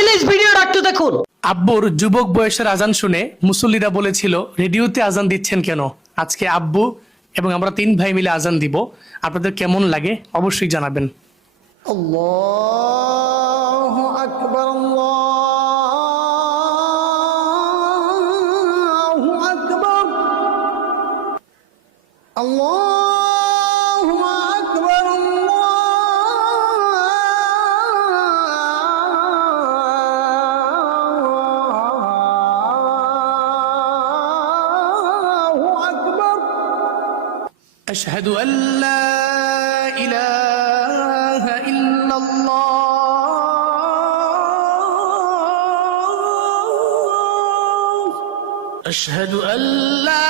Please ভিডিওটা একটু দেখুন। আব্বুর যুবক বয়সের আজান শুনে মুসল্লিরা বলেছিল রেডিওতে আজান দিচ্ছেন কেন? আজকে আব্বু এবং আমরা 3 ভাই মিলে আজান দিব। আপনাদের কেমন লাগে অবশ্যই জানাবেন। আল্লাহু আকবার, আল্লাহু আকবার, আল্লাহু আকবার, আল্লাহু আকবার। আশহাদু আল্লা ইলাহা ইল্লাল্লাহ, আশহাদু আল্লা